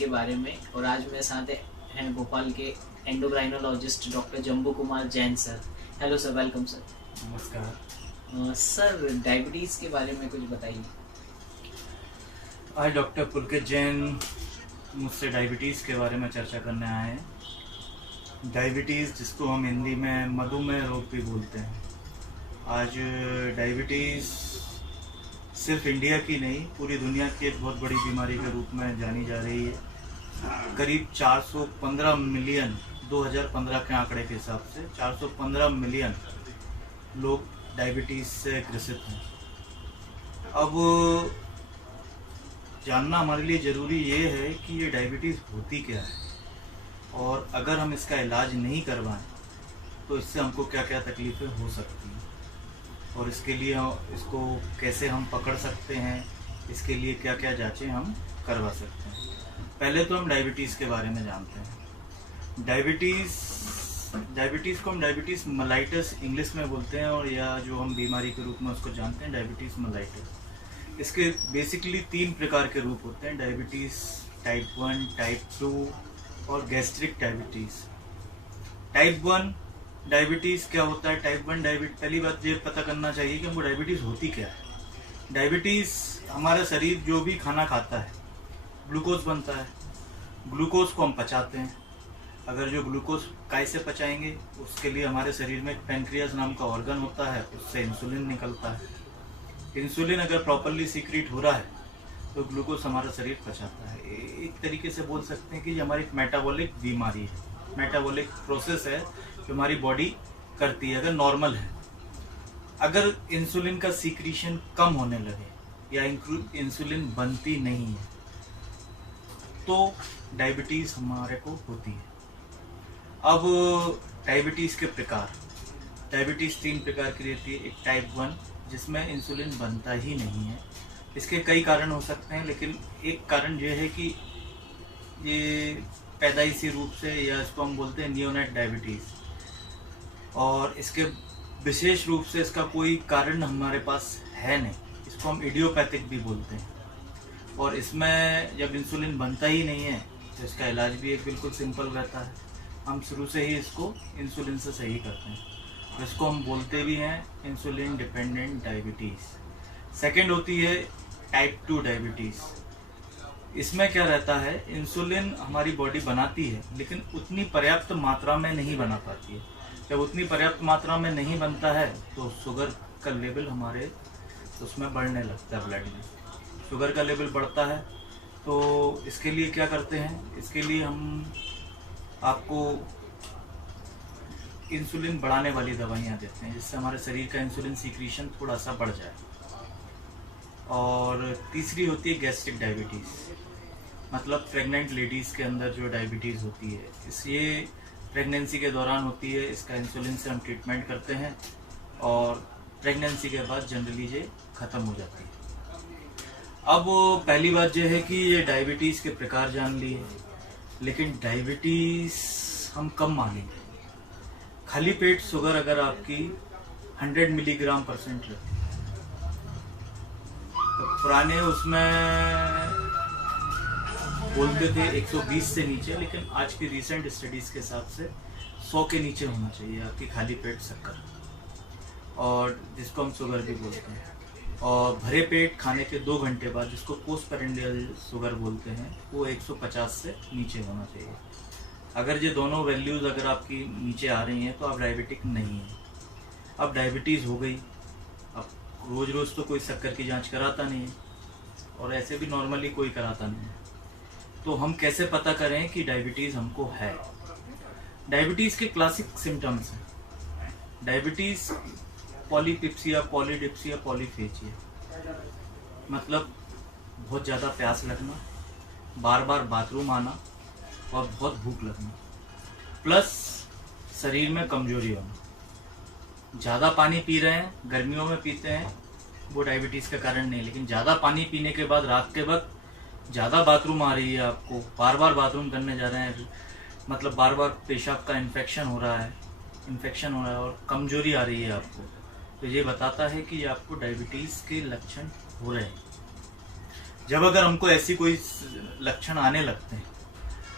के बारे में। और आज मेरे साथ हैं भोपाल के endocrinologist doctor Jambu Kumar Jain sir. Hello sir, welcome sir. नमस्कार सर, डायबिटीज़ के बारे में कुछ बताइए। आज डॉक्टर पुलकित जैन मुझसे डायबिटीज़ के बारे में चर्चा करने आए हैं। डायबिटीज़, जिसको हम हिंदी में मधुमेह रोग भी बोलते हैं। आज डायबिटीज़ सिर्फ इंडिया की नहीं, पूरी दुनिया की एक बहुत बड़ी बीमारी के रूप में जानी जा रही है। करीब 415 मिलियन 2015 के आंकड़े के हिसाब से 415 मिलियन लोग डायबिटीज़ से ग्रसित हैं। अब जानना हमारे लिए ज़रूरी ये है कि ये डायबिटीज़ होती क्या है, और अगर हम इसका इलाज नहीं करवाएं तो इससे हमको क्या क्या तकलीफ़ें हो सकती हैं, और इसके लिए इसको कैसे हम पकड़ सकते हैं, इसके लिए क्या क्या जांचें हम करवा सकते हैं। पहले तो हम डायबिटीज़ के बारे में जानते हैं। डायबिटीज़ को हम डायबिटीज़ मेलाइटस इंग्लिश में बोलते हैं, और या जो हम बीमारी के रूप में उसको जानते हैं डायबिटीज़ मेलाइटस। इसके बेसिकली 3 प्रकार के रूप होते हैं: डायबिटीज़ टाइप 1, टाइप 2 और गैस्ट्रिक डायबिटीज़। टाइप 1 डायबिटीज़ क्या होता है? टाइप 1 डायबिटीज़, पहली बात ये पता करना चाहिए कि हमको डायबिटीज़ होती क्या है। डायबिटीज़, हमारा शरीर जो भी खाना खाता है, ग्लूकोज बनता है, ग्लूकोज को हम पचाते हैं। अगर जो ग्लूकोज कैसे पचाएंगे, उसके लिए हमारे शरीर में एक पेनक्रियाज नाम का ऑर्गन होता है, उससे इंसुलिन निकलता है। इंसुलिन अगर प्रॉपरली सीक्रेट हो रहा है तो ग्लूकोज हमारा शरीर पचाता है। एक तरीके से बोल सकते हैं कि ये हमारी मेटाबॉलिक बीमारी है, मेटाबॉलिक प्रोसेस है जो हमारी बॉडी करती है अगर नॉर्मल है। अगर इंसुलिन का सीक्रेशन कम होने लगे या इंसुलिन बनती नहीं है तो डायबिटीज़ हमारे को होती है। अब डायबिटीज़ के प्रकार, डायबिटीज़ 3 प्रकार की रहती है। एक टाइप 1 जिसमें इंसुलिन बनता ही नहीं है। इसके कई कारण हो सकते हैं, लेकिन एक कारण ये है कि ये पैदाइशी रूप से, या इसको हम बोलते हैं नियोनेट डायबिटीज़, और इसके विशेष रूप से इसका कोई कारण हमारे पास है नहीं। इसको हम इडियोपैथिक भी बोलते हैं। और इसमें जब इंसुलिन बनता ही नहीं है तो इसका इलाज भी एक बिल्कुल सिंपल रहता है। हम शुरू से ही इसको इंसुलिन से सही करते हैं। इसको हम बोलते भी हैं इंसुलिन डिपेंडेंट डायबिटीज़। सेकंड होती है टाइप 2 डायबिटीज़। इसमें क्या रहता है, इंसुलिन हमारी बॉडी बनाती है लेकिन उतनी पर्याप्त मात्रा में नहीं बना पाती है। जब उतनी पर्याप्त मात्रा में नहीं बनता है तो शुगर का लेवल हमारे उसमें बढ़ने लगता है। ब्लड में शुगर का लेवल बढ़ता है, तो इसके लिए क्या करते हैं, इसके लिए हम आपको इंसुलिन बढ़ाने वाली दवाइयाँ देते हैं, जिससे हमारे शरीर का इंसुलिन सीक्रेशन थोड़ा सा बढ़ जाए। और तीसरी होती है गैस्ट्रिक डायबिटीज़, मतलब प्रेग्नेंट लेडीज़ के अंदर जो डायबिटीज़ होती है, ये प्रेगनेंसी के दौरान होती है। इसका इंसुलिन से हम ट्रीटमेंट करते हैं और प्रेगनेंसी के बाद जनरली ये ख़त्म हो जाती है। अब पहली बात यह है कि ये डायबिटीज़ के प्रकार जान लिए, लेकिन डायबिटीज़ हम कम मानेंगे। खाली पेट शुगर अगर आपकी 100 मिलीग्राम परसेंट रहती है, तो पुराने उसमें बोलते थे 120 से नीचे, लेकिन आज की रिसेंट स्टडीज़ के हिसाब से 100 के नीचे होना चाहिए आपकी खाली पेट शक्कर, और जिसको हम शुगर भी बोलते हैं। और भरे पेट खाने के 2 घंटे बाद, जिसको पोस्टपेरेंडियल शुगर बोलते हैं, वो 150 से नीचे होना चाहिए। अगर ये दोनों वैल्यूज़ अगर आपकी नीचे आ रही हैं तो आप डायबिटिक नहीं हैं। अब डायबिटीज़ हो गई, अब रोज़ रोज़ तो कोई शक्कर की जांच कराता नहीं है, और ऐसे भी नॉर्मली कोई कराता नहीं है। तो हम कैसे पता करें कि डायबिटीज़ हमको है? डायबिटीज़ के क्लासिक सिम्टम्स हैं। डायबिटीज़ पॉलीपिप्सिया, पॉलीडिप्सिया, पॉलीफेजिया, मतलब बहुत ज़्यादा प्यास लगना, बार बार बाथरूम आना और बहुत भूख लगना, प्लस शरीर में कमजोरी होना। ज़्यादा पानी पी रहे हैं, गर्मियों में पीते हैं, वो डायबिटीज़ का कारण नहीं, लेकिन ज़्यादा पानी पीने के बाद रात के वक्त ज़्यादा बाथरूम आ रही है आपको, बार बार बाथरूम करने जा रहे हैं, मतलब बार बार पेशाब का इन्फेक्शन हो रहा है और कमजोरी आ रही है आपको, तो ये बताता है कि आपको डायबिटीज़ के लक्षण हो रहे हैं। जब अगर हमको ऐसी कोई लक्षण आने लगते हैं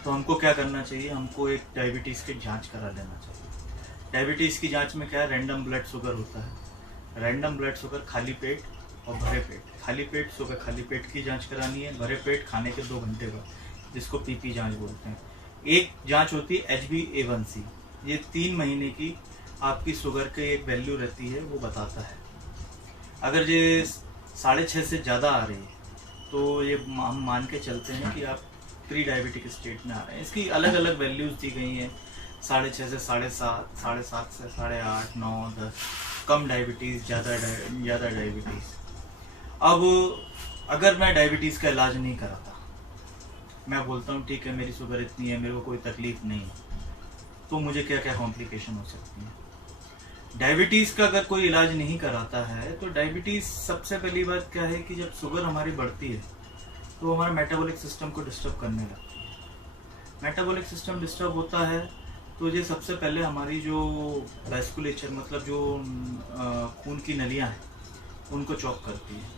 तो हमको क्या करना चाहिए, हमको एक डायबिटीज़ की जांच करा लेना चाहिए। डायबिटीज़ की जांच में क्या है, रैंडम ब्लड शुगर होता है। रैंडम ब्लड शुगर खाली पेट और भरे पेट, खाली पेट सुबह खाली पेट की जांच करानी है, भरे पेट खाने के 2 घंटे बाद, जिसको पीपी जांच बोलते हैं। एक जांच होती है HbA1c, ये 3 महीने की आपकी शुगर की एक वैल्यू रहती है, वो बताता है। अगर ये 6.5 से ज़्यादा आ रही है तो ये हम मान के चलते हैं कि आप प्री डायबिटिक स्टेट में आ रहे हैं। इसकी अलग अलग वैल्यूज़ दी गई हैं, 6.5 से 7.5, 7.5 से 8.5, 9, 10, कम डायबिटीज़, ज़्यादा डायबिटीज़। अब अगर मैं डायबिटीज़ का इलाज नहीं कराता, मैं बोलता हूँ ठीक है मेरी शुगर इतनी है, मेरे को कोई तकलीफ़ नहीं है, तो मुझे क्या क्या कॉम्प्लिकेशन हो सकती हैं। डायबिटीज़ का अगर कोई इलाज नहीं कराता है तो डायबिटीज़, सबसे पहली बात क्या है कि जब शुगर हमारी बढ़ती है तो हमारे मेटाबॉलिक सिस्टम को डिस्टर्ब करने लगती है। मेटाबॉलिक सिस्टम डिस्टर्ब होता है तो ये सबसे पहले हमारी जो वैस्कुलेचर, मतलब जो खून की नलियाँ हैं, उनको चौक करती है,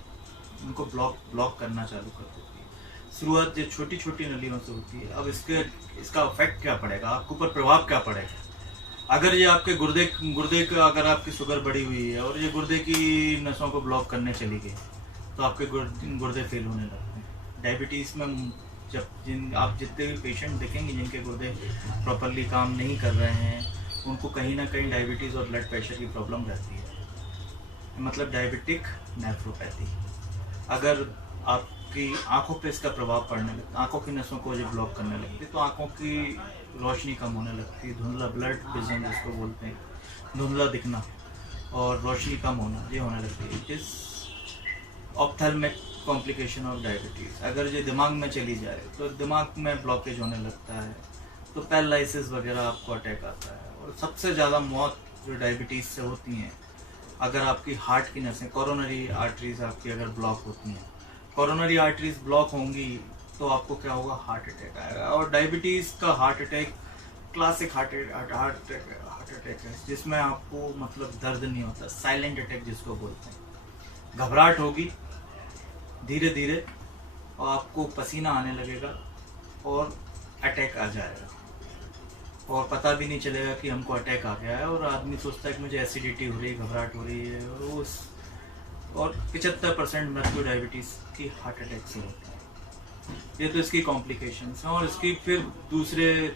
उनको ब्लॉक करना चालू कर देती है। शुरुआत ये छोटी छोटी नलियों से होती है। अब इसका इफेक्ट क्या पड़ेगा, आपके ऊपर प्रभाव क्या पड़ेगा। अगर ये आपके गुर्दे का, अगर आपकी शुगर बढ़ी हुई है और ये गुर्दे की नसों को ब्लॉक करने चली गई तो आपके गुर्दे फेल होने लगते हैं। डायबिटीज़ में जब आप जितने भी पेशेंट देखेंगे जिनके गुर्दे प्रॉपरली काम नहीं कर रहे हैं, उनको कहीं ना कहीं डायबिटीज़ और ब्लड प्रेशर की प्रॉब्लम रहती है, मतलब डायबिटिक नेफ्रोपैथी। अगर आपकी आंखों पे इसका प्रभाव पड़ने लगता, आंखों की नसों को जब ब्लॉक करने लगती तो आंखों की रोशनी कम होने लगती है, धुंधला, ब्लड विजन जिसको बोलते हैं, धुंधला दिखना और रोशनी कम होना, ये होने लगती है। It is ophthalmic complication of diabetes. अगर ये दिमाग में चली जाए तो दिमाग में ब्लॉकेज होने लगता है, तो पैरालिसिस वगैरह आपको अटैक आता है। और सबसे ज़्यादा मौत जो डायबिटीज़ से होती हैं, अगर आपकी हार्ट की नसें, कोरोनरी आर्टरीज आपकी अगर ब्लॉक होती हैं, कोरोनरी आर्टरीज ब्लॉक होंगी तो आपको क्या होगा, हार्ट अटैक आएगा। और डायबिटीज़ का heart attack classic heart attack है, जिसमें आपको मतलब दर्द नहीं होता, साइलेंट अटैक जिसको बोलते हैं। घबराहट होगी धीरे धीरे और आपको पसीना आने लगेगा और अटैक आ जाएगा और पता भी नहीं चलेगा कि हमको अटैक आ गया है। और आदमी सोचता है कि मुझे एसिडिटी हो रही है, घबराहट हो रही है, और 75% मृत्यु डायबिटीज़ की हार्ट अटैक से होती है। ये तो इसकी कॉम्प्लिकेशंस हैं। और इसकी फिर दूसरे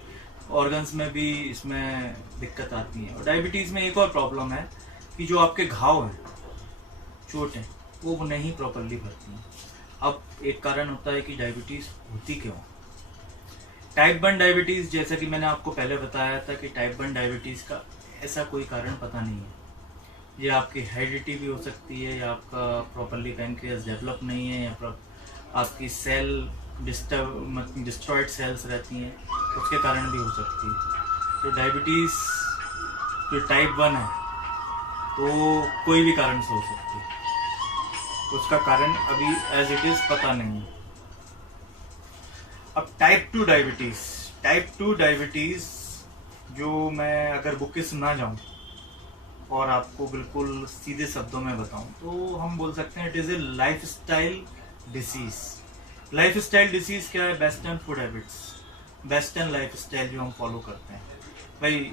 ऑर्गन्स में भी इसमें दिक्कत आती है। और डायबिटीज़ में एक और प्रॉब्लम है कि जो आपके घाव हैं, चोटें, वो नहीं प्रॉपरली भरती हैं। अब एक कारण होता है कि डायबिटीज़ होती क्यों। टाइप 1 डायबिटीज़, जैसा कि मैंने आपको पहले बताया था कि टाइप 1 डायबिटीज़ का ऐसा कोई कारण पता नहीं है। ये आपकी हेरिडिटी भी हो सकती है, या आपका प्रॉपरली पैंक्रियास डेवलप नहीं है, या आपकी सेल डिस्ट्रॉयड सेल्स रहती हैं, उसके कारण भी हो सकती है। तो डायबिटीज़ जो टाइप 1 है तो कोई भी कारण से हो सकती है, उसका कारण अभी एज इट इज़ पता नहीं है। अब टाइप 2 डायबिटीज़ जो मैं अगर बुक की सुना जाऊँ और आपको बिल्कुल सीधे शब्दों में बताऊं तो हम बोल सकते हैं it is a lifestyle disease. Lifestyle disease क्या है, western food habits, western lifestyle जो हम फॉलो करते हैं, भाई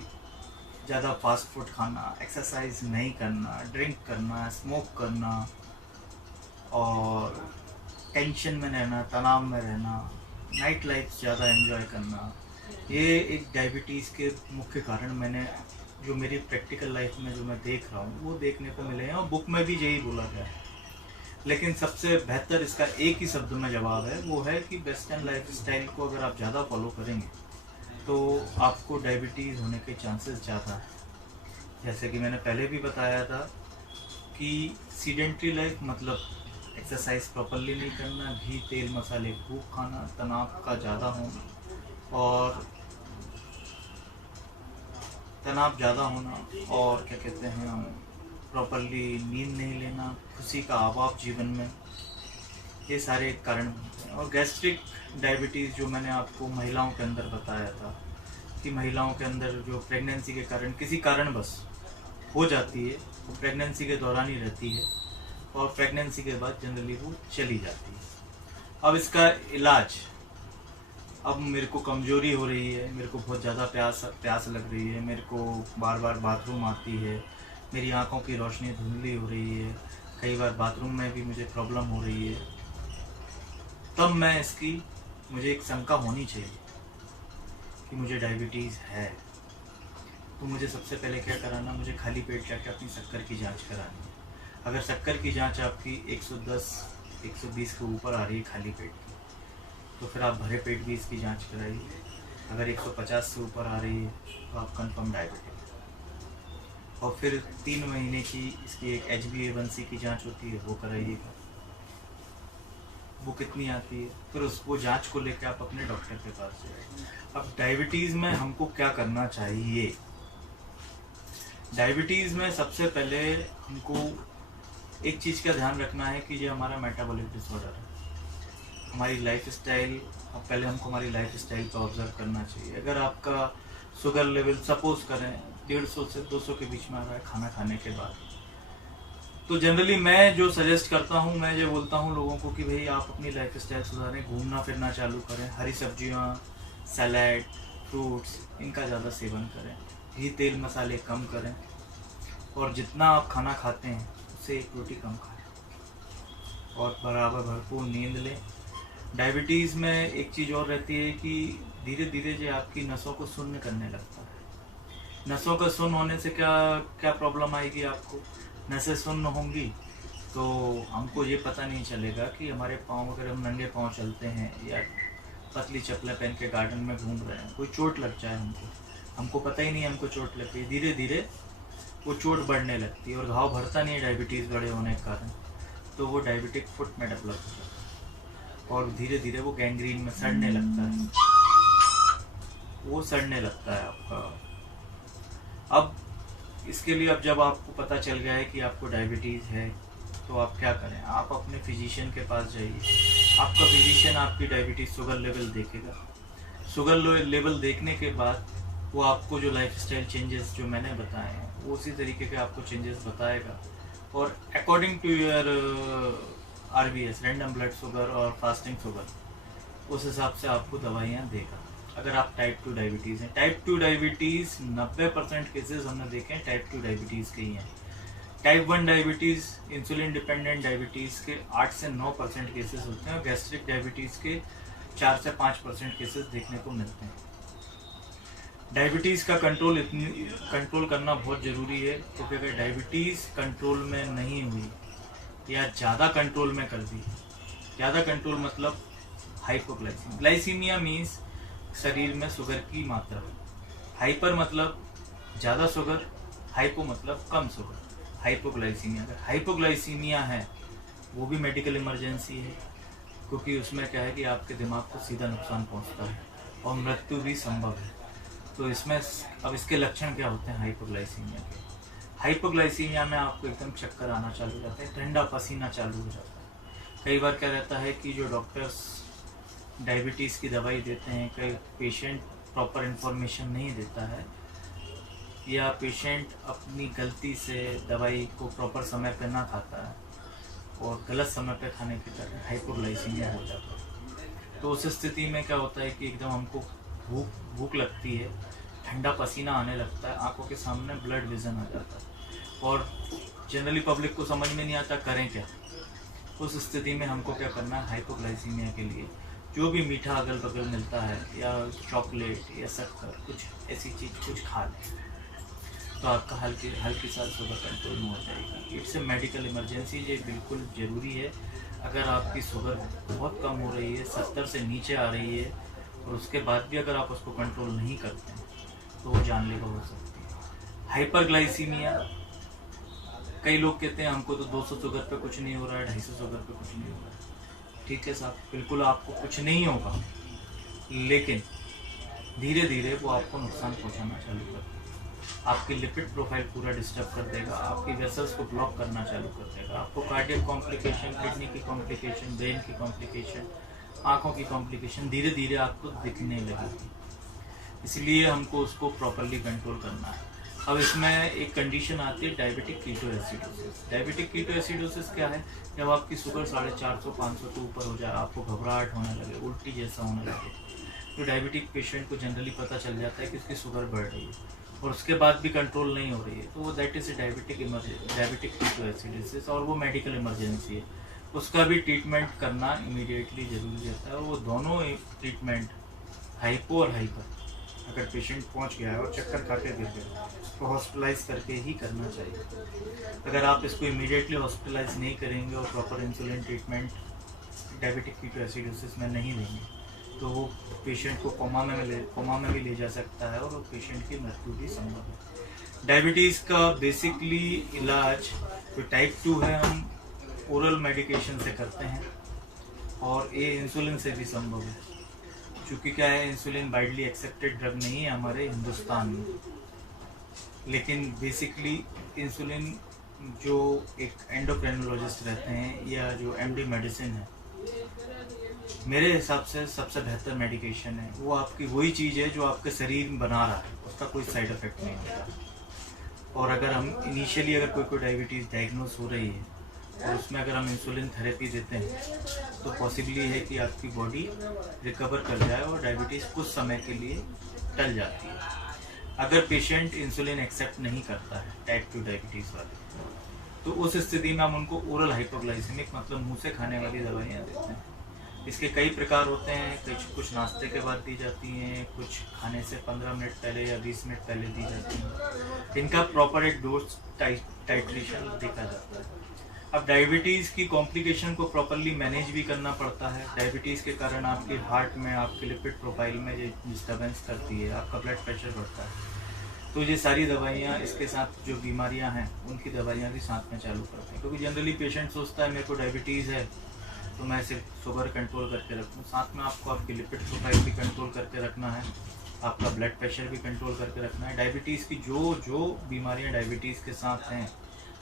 ज़्यादा फास्ट फूड खाना, एक्सरसाइज नहीं करना, ड्रिंक करना, स्मोक करना और टेंशन में रहना, तनाव में रहना, नाइट लाइफ ज़्यादा एंजॉय करना, ये एक डायबिटीज़ के मुख्य कारण मैंने जो मेरी प्रैक्टिकल लाइफ में जो मैं देख रहा हूँ वो देखने को मिले हैं। और बुक में भी यही बोला गया है। लेकिन सबसे बेहतर इसका एक ही शब्द में जवाब है, वो है कि वेस्टर्न लाइफ स्टाइल को अगर आप ज़्यादा फॉलो करेंगे तो आपको डायबिटीज़ होने के चांसेस ज़्यादा है। जैसे कि मैंने पहले भी बताया था कि सीडेंट्री लाइफ मतलब एक्सरसाइज प्रॉपरली नहीं करना, घी तेल मसाले खूब खाना, तनाव का ज़्यादा होना और क्या कहते हैं हम, प्रॉपरली नींद नहीं लेना, खुशी का अभाव जीवन में, ये सारे कारण हैं। और गैस्ट्रिक डायबिटीज़ जो मैंने आपको महिलाओं के अंदर बताया था कि महिलाओं के अंदर जो प्रेगनेंसी के कारण किसी कारण बस हो जाती है, वो प्रेगनेंसी के दौरान ही रहती है और प्रेगनेंसी के बाद जनरली वो चली जाती है। अब इसका इलाज, अब मेरे को कमजोरी हो रही है, मेरे को बहुत ज़्यादा प्यास लग रही है, मेरे को बार बार बाथरूम आती है, मेरी आंखों की रोशनी धुंधली हो रही है, कई बार बाथरूम में भी मुझे प्रॉब्लम हो रही है, तब मुझे एक शंका होनी चाहिए कि मुझे डायबिटीज़ है। तो मुझे सबसे पहले क्या कराना, मुझे खाली पेट जाके अपनी शक्कर की जांच करानी है। अगर शक्कर की जांच आपकी 110 120 के ऊपर आ रही है खाली पेट की, तो फिर आप भरे पेट भी इसकी जांच कराइए। अगर 150 से ऊपर आ रही है तो आप कंफर्म डायबिटिक। और फिर 3 महीने की इसकी एक HbA1c की जांच होती है, वो कराइएगा। वो कितनी आती है, फिर उसको जांच को लेकर आप अपने डॉक्टर के पास जाइए। अब डायबिटीज़ में हमको क्या करना चाहिए? डायबिटीज़ में सबसे पहले हमको एक चीज़ का ध्यान रखना है कि ये हमारा मेटाबॉलिक डिसऑर्डर है, हमारी लाइफ स्टाइल। अब पहले हमको हमारी लाइफ स्टाइल को ऑब्जर्व करना चाहिए। अगर आपका शुगर लेवल सपोज करें 150 से 200 के बीच में आ रहा है खाना खाने के बाद, तो जनरली मैं जो सजेस्ट करता हूँ, मैं ये बोलता हूँ लोगों को कि भाई आप अपनी लाइफ स्टाइल सुधारें, घूमना फिरना चालू करें, हरी सब्जियाँ, सैलेड, फ्रूट्स, इनका ज़्यादा सेवन करें, घी तेल मसाले कम करें, और जितना आप खाना खाते हैं उससे 1 रोटी कम खाएं, और बराबर भरपूर नींद लें। डायबिटीज़ में एक चीज़ और रहती है कि धीरे धीरे जो आपकी नसों को सुन्न करने लगता है। नसों का सुन्न होने से क्या प्रॉब्लम आएगी आपको? नसें सुन्न होंगी तो हमको ये पता नहीं चलेगा कि हमारे पाँव, अगर हम नंगे पाँव चलते हैं या पतली चप्पलें पहन के गार्डन में घूम रहे हैं, कोई चोट लग जाए हमको पता ही नहीं हमको चोट लग गई। धीरे धीरे वो चोट बढ़ने लगती है और घाव भरता नहीं है डायबिटीज़ बड़े होने के कारण, तो वो डायबिटिक फुट में डेवलप हो जाता है और धीरे धीरे वो गैंग्रीन में सड़ने लगता है, वो सड़ने लगता है आपका। अब इसके लिए, अब जब आपको पता चल गया है कि आपको डायबिटीज़ है, तो आप क्या करें? आप अपने फिजिशियन के पास जाइए। आपका फिजिशियन आपकी डायबिटीज़ शुगर लेवल देखेगा। शुगर लेवल देखने के बाद वो आपको जो लाइफस्टाइल चेंजेस जो मैंने बताए हैं, वो उसी तरीके के आपको चेंजेस बताएगा, और according to your RBS, random blood sugar और फास्टिंग शुगर, उस हिसाब से आपको दवाइयाँ देगा। अगर आप टाइप 2 डायबिटीज़ हैं, टाइप 2 डायबिटीज़ 90% केसेस हमने देखे हैं टाइप 2 डायबिटीज़ के ही हैं। Type 1 diabetes, insulin dependent diabetes के 8 से 9% केसेस होते हैं, और गैस्ट्रिक डायबिटीज़ के 4 से 5% केसेस देखने को मिलते हैं। डायबिटीज़ का कंट्रोल करना बहुत ज़रूरी है, क्योंकि अगर डायबिटीज़ कंट्रोल में नहीं हुई या ज़्यादा कंट्रोल में कर दी, ज़्यादा कंट्रोल मतलब हाइपोग्लाइसीमिया। ग्लाइसीमिया मीन्स शरीर में शुगर की मात्रा, हाइपर मतलब ज़्यादा शुगर, हाइपो मतलब कम शुगर, हाइपोग्लाइसीमिया। अगर हाइपोग्लाइसीमिया है वो भी मेडिकल इमरजेंसी है, क्योंकि उसमें क्या है कि आपके दिमाग को सीधा नुकसान पहुंचता है और मृत्यु भी संभव है। तो इसमें अब इसके लक्षण क्या होते हैं हाइपोग्लाइसीमिया के? हाइपोग्लाइसीमिया में आपको एकदम चक्कर आना चालू हो जाता है, ठंडा पसीना चालू हो जाता है। कई बार क्या रहता है कि जो डॉक्टर्स डायबिटीज़ की दवाई देते हैं, कई पेशेंट प्रॉपर इन्फॉर्मेशन नहीं देता है, या पेशेंट अपनी गलती से दवाई को प्रॉपर समय पर ना खाता है और गलत समय पर खाने के कारण हाइपोग्लाइसीमिया हो जाता है। तो उस स्थिति में क्या होता है कि एकदम हमको भूख लगती है, ठंडा पसीना आने लगता है, आंखों के सामने ब्लड विजन आ जाता है, और जनरली पब्लिक को समझ में नहीं आता करें क्या। उस स्थिति में हमको क्या करना है? हाइपोग्लाइसीमिया के लिए जो भी मीठा अगल बगल मिलता है, या चॉकलेट या शक्कर, कुछ ऐसी चीज़ कुछ खा लें, तो आपका हल्की सा शुगर कंट्रोल में हो जाएगी। इट्स ए मेडिकल इमरजेंसी, ये बिल्कुल ज़रूरी है। अगर आपकी शुगर बहुत कम हो रही है, 70 से नीचे आ रही है, और उसके बाद भी अगर आप उसको कंट्रोल नहीं करते हैं, तो वो जानलेवा हो सकती है। हाइपरग्लाइसीमिया, कई लोग कहते हैं हमको तो 200 शुगर पे कुछ नहीं हो रहा है, 250 शुगर पे कुछ नहीं हो रहा है। ठीक है साहब, बिल्कुल आपको कुछ नहीं होगा, लेकिन धीरे धीरे वो आपको नुकसान पहुंचाना चालू कर देगा। आपकी लिपिड प्रोफाइल पूरा डिस्टर्ब कर देगा, आपकी वेसल्स को ब्लॉक करना चालू कर देगा, आपको कार्डियक कॉम्प्लिकेशन, किडनी की कॉम्प्लिकेशन, ब्रेन की कॉम्प्लिकेशन, आँखों की कॉम्प्लिकेशन धीरे धीरे आपको दिखने लगेगी। इसलिए हमको उसको प्रॉपरली कंट्रोल करना है। अब इसमें एक कंडीशन आती है डायबिटिक कीटोएसिडोसिस। डायबिटिक कीटोएसिडोसिस क्या है? जब आपकी शुगर 450-500 के ऊपर हो जाए, आपको घबराहट होने लगे, उल्टी जैसा होने लगे, तो डायबिटिक पेशेंट को जनरली पता चल जाता है कि उसकी शुगर बढ़ रही है और उसके बाद भी कंट्रोल नहीं हो रही है, तो वो दैट इज़ डायबिटिक कीटोएसिडोसिस, और वो मेडिकल इमरजेंसी है। उसका भी ट्रीटमेंट करना इमीडिएटली ज़रूरी रहता है, और वो दोनों ट्रीटमेंट, हाइपो और हाइपर, अगर पेशेंट पहुंच गया है और चक्कर खा के गिर गया तो हॉस्पिटलाइज करके ही करना चाहिए। अगर आप इसको इमीडिएटली हॉस्पिटलाइज नहीं करेंगे और proper insulin treatment diabetic ketoacidosis में नहीं देंगे तो वो पेशेंट को कोमा में भी ले जा सकता है और वो पेशेंट की मृत्यु भी संभव है। डायबिटीज़ का बेसिकली इलाज जो टाइप 2 है हम ओरल मेडिकेशन से करते हैं, और ये इंसुलिन से भी संभव है। चूँकि क्या है, इंसुलिन वाइडली एक्सेप्टेड ड्रग नहीं है हमारे हिंदुस्तान में, लेकिन बेसिकली इंसुलिन जो एक एंडोक्राइनोलॉजिस्ट रहते हैं या जो एमडी मेडिसिन है, मेरे हिसाब से सबसे बेहतर मेडिकेशन है। वो आपकी वही चीज़ है जो आपके शरीर में बना रहा है, उसका कोई साइड इफेक्ट नहीं होता। और अगर हम इनिशियली अगर कोई डायबिटीज़ डायग्नोस हो रही है और उसमें अगर हम इंसुलिन थेरेपी देते हैं तो पॉसिबली है कि आपकी बॉडी रिकवर कर जाए और डायबिटीज़ कुछ समय के लिए टल जाती है। अगर पेशेंट इंसुलिन एक्सेप्ट नहीं करता है टाइप 2 डायबिटीज़ वाले, तो उस स्थिति में हम उनको ओरल हाइपोग्लाइसेमिक मतलब मुंह से खाने वाली दवाइयाँ देते हैं। इसके कई प्रकार होते हैं, कुछ नाश्ते के बाद दी जाती हैं, कुछ खाने से 15 मिनट पहले या 20 मिनट पहले दी जाती हैं। इनका प्रॉपर एक डोज टाइट्रेशन देखा जाता है। अब डायबिटीज़ की कॉम्प्लिकेशन को प्रॉपरली मैनेज भी करना पड़ता है। डायबिटीज़ के कारण आपके हार्ट में, आपके लिपिड प्रोफाइल में ये डिस्टर्बेंस करती है, आपका ब्लड प्रेशर बढ़ता है। तो ये सारी दवाइयाँ, इसके साथ जो बीमारियाँ हैं उनकी दवाइयाँ भी साथ में चालू करते हैं, क्योंकि जनरली पेशेंट सोचता है मेरे को डायबिटीज़ है तो मैं सिर्फ शुगर कंट्रोल करके रखूँ, साथ में आपको आपकी लिपिड प्रोफाइल भी कंट्रोल करके रखना है, आपका ब्लड प्रेशर भी कंट्रोल करके रखना है। डायबिटीज़ की जो बीमारियाँ डायबिटीज़ के साथ हैं,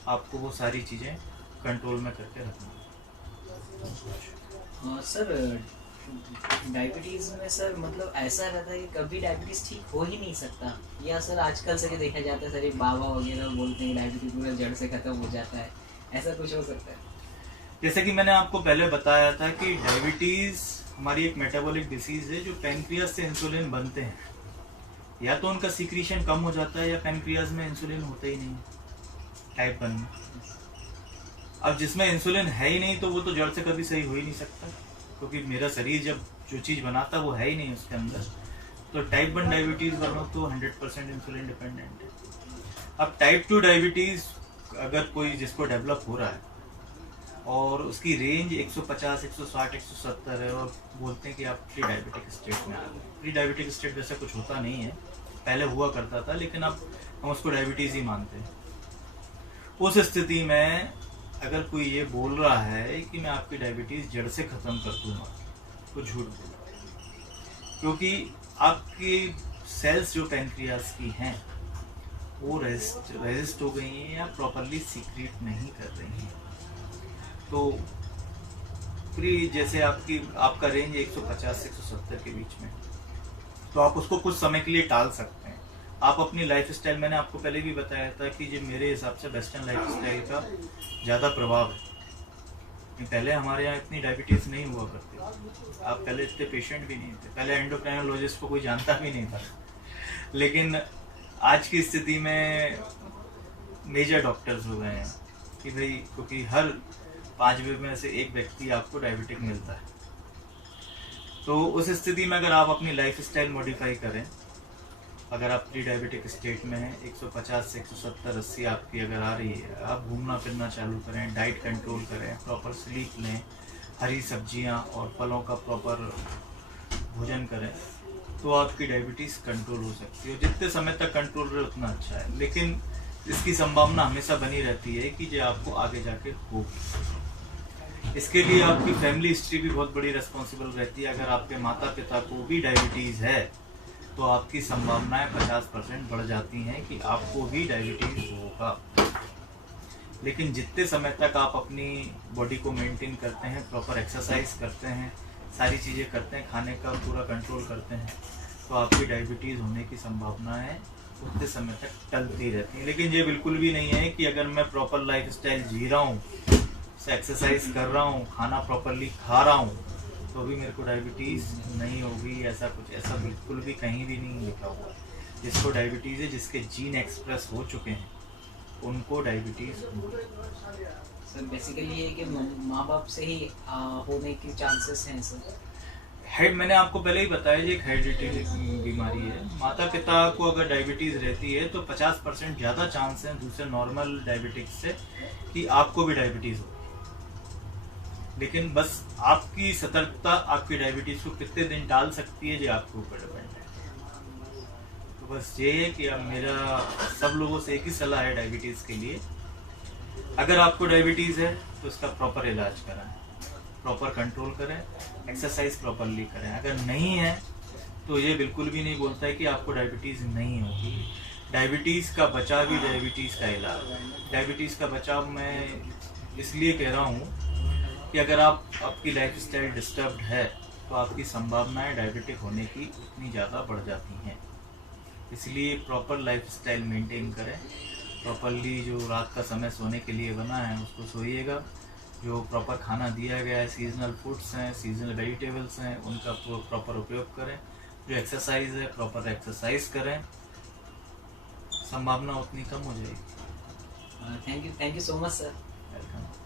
आपको वो सारी चीज़ें कंट्रोल में करके रखना है। सर डायबिटीज़ में सर मतलब ऐसा रहता है कि कभी डायबिटीज़ ठीक हो ही नहीं सकता, या सर आजकल से देखा जाता है सर ये बाबा वगैरह बोलते हैं डायबिटीज़ पूरा जड़ से ख़त्म हो जाता है, ऐसा कुछ हो सकता है? जैसे कि मैंने आपको पहले बताया था कि डायबिटीज़ हमारी एक मेटाबॉलिक डिसीज़ है जो पैनक्रियाज से इंसुलिन बनते हैं, या तो उनका सीक्रीशन कम हो जाता है या पैनक्रियाज में इंसुलिन होता ही नहीं टाइप 1 में। अब जिसमें इंसुलिन है ही नहीं तो वो तो जड़ से कभी सही हो ही नहीं सकता, क्योंकि मेरा शरीर जब जो चीज़ बनाता वो है ही नहीं उसके अंदर। तो टाइप 1 डायबिटीज़ वालों तो 100% इंसुलिन डिपेंडेंट है। अब टाइप 2 डायबिटीज़ अगर कोई जिसको डेवलप हो रहा है और उसकी रेंज 150, 160, 170 है और बोलते हैं कि आप प्री डायबिटिक स्टेट में आ गए। प्री डायबिटिक स्टेट वैसे कुछ होता नहीं है, पहले हुआ करता था, लेकिन अब हम उसको डायबिटीज़ ही मानते हैं। उस स्थिति में अगर कोई ये बोल रहा है कि मैं आपकी डायबिटीज़ जड़ से ख़त्म कर दूँगा तो झूठ बोल, क्योंकि आपकी सेल्स जो पैनक्रियाज की हैं वो रेजिस्ट हो गई हैं या प्रॉपरली सीक्रेट नहीं कर रही हैं। तो प्री जैसे आपका रेंज 150 से 170 के बीच में, तो आप उसको कुछ समय के लिए टाल सकते हैं। आप अपनी लाइफ स्टाइल, मैंने आपको पहले भी बताया था कि जो मेरे हिसाब से वेस्टर्न लाइफ स्टाइल का ज़्यादा प्रभाव है। पहले हमारे यहाँ इतनी डायबिटीज़ नहीं हुआ करती, आप पहले इतने पेशेंट भी नहीं थे, पहले एंडोक्राइनोलॉजिस्ट को कोई जानता भी नहीं था, लेकिन आज की स्थिति में मेजर डॉक्टर्स हो गए हैं कि भाई, क्योंकि हर 5 में से एक व्यक्ति आपको डायबिटिक मिलता है। तो उस स्थिति में अगर आप अपनी लाइफ स्टाइल मॉडिफाई करें, अगर आप प्री डायबिटिक स्टेट में हैं, 150 से 170, 80 आपकी अगर आ रही है, आप घूमना फिरना चालू करें, डाइट कंट्रोल करें, प्रॉपर स्लीप लें, हरी सब्जियां और फलों का प्रॉपर भोजन करें, तो आपकी डायबिटीज़ कंट्रोल हो सकती है। जितने समय तक कंट्रोल रहे उतना अच्छा है, लेकिन इसकी संभावना हमेशा बनी रहती है कि जो आपको आगे जाके होगी। इसके लिए आपकी फैमिली हिस्ट्री भी बहुत बड़ी रिस्पॉन्सिबल रहती है। अगर आपके माता पिता को भी डायबिटीज़ है तो आपकी संभावनाएं 50% बढ़ जाती हैं कि आपको भी डायबिटीज़ होगा। लेकिन जितने समय तक आप अपनी बॉडी को मेंटेन करते हैं, प्रॉपर एक्सरसाइज करते हैं, सारी चीज़ें करते हैं, खाने का पूरा कंट्रोल करते हैं, तो आपकी डायबिटीज़ होने की संभावनाएं उतने समय तक टलती रहती है। लेकिन ये बिल्कुल भी नहीं है कि अगर मैं प्रॉपर लाइफ स्टाइल जी रहा हूँ, एक्सरसाइज कर रहा हूँ, खाना प्रॉपरली खा रहा हूँ, तो भी मेरे को डायबिटीज़ नहीं होगी, ऐसा कुछ ऐसा बिल्कुल भी कहीं भी नहीं लिखा हुआ। जिसको डायबिटीज़ है, जिसके जीन एक्सप्रेस हो चुके हैं, उनको डायबिटीज़ सर बेसिकली ये कि माँ बाप से ही होने के चांसेस हैं सर। हेड मैंने आपको पहले ही बताया, ये एक हेरिडिटरी बीमारी है। माता पिता को अगर डायबिटीज़ रहती है तो 50% ज़्यादा चांस है दूसरे नॉर्मल डायबिटिक्स से कि आपको भी डायबिटीज़ हो। लेकिन बस आपकी सतर्कता आपकी डायबिटीज़ को कितने दिन टाल सकती है, ये आपके ऊपर डिपेंड है। तो बस ये है कि अब मेरा सब लोगों से एक ही सलाह है डायबिटीज़ के लिए, अगर आपको डायबिटीज़ है तो इसका प्रॉपर इलाज कराएं, प्रॉपर कंट्रोल करें, एक्सरसाइज प्रॉपरली करें। अगर नहीं है तो ये बिल्कुल भी नहीं बोलता है कि आपको डायबिटीज़ नहीं होगी। डायबिटीज़ का बचाव ही डायबिटीज़ का इलाज। डायबिटीज़ का बचाव मैं इसलिए कह रहा हूँ कि अगर आपकी लाइफ स्टाइल डिस्टर्ब्ड है तो आपकी संभावनाएं डायबिटिक होने की उतनी ज़्यादा बढ़ जाती हैं। इसलिए प्रॉपर लाइफ स्टाइल मेंटेन करें, प्रॉपरली जो रात का समय सोने के लिए बना है उसको सोइएगा, जो प्रॉपर खाना दिया गया है, सीजनल फूड्स हैं, सीजनल वेजिटेबल्स हैं, उनका प्रॉपर उपयोग करें, जो एक्सरसाइज है प्रॉपर एक्सरसाइज करें, संभावना उतनी कम हो जाएगी। Thank you so much sir. Welcome.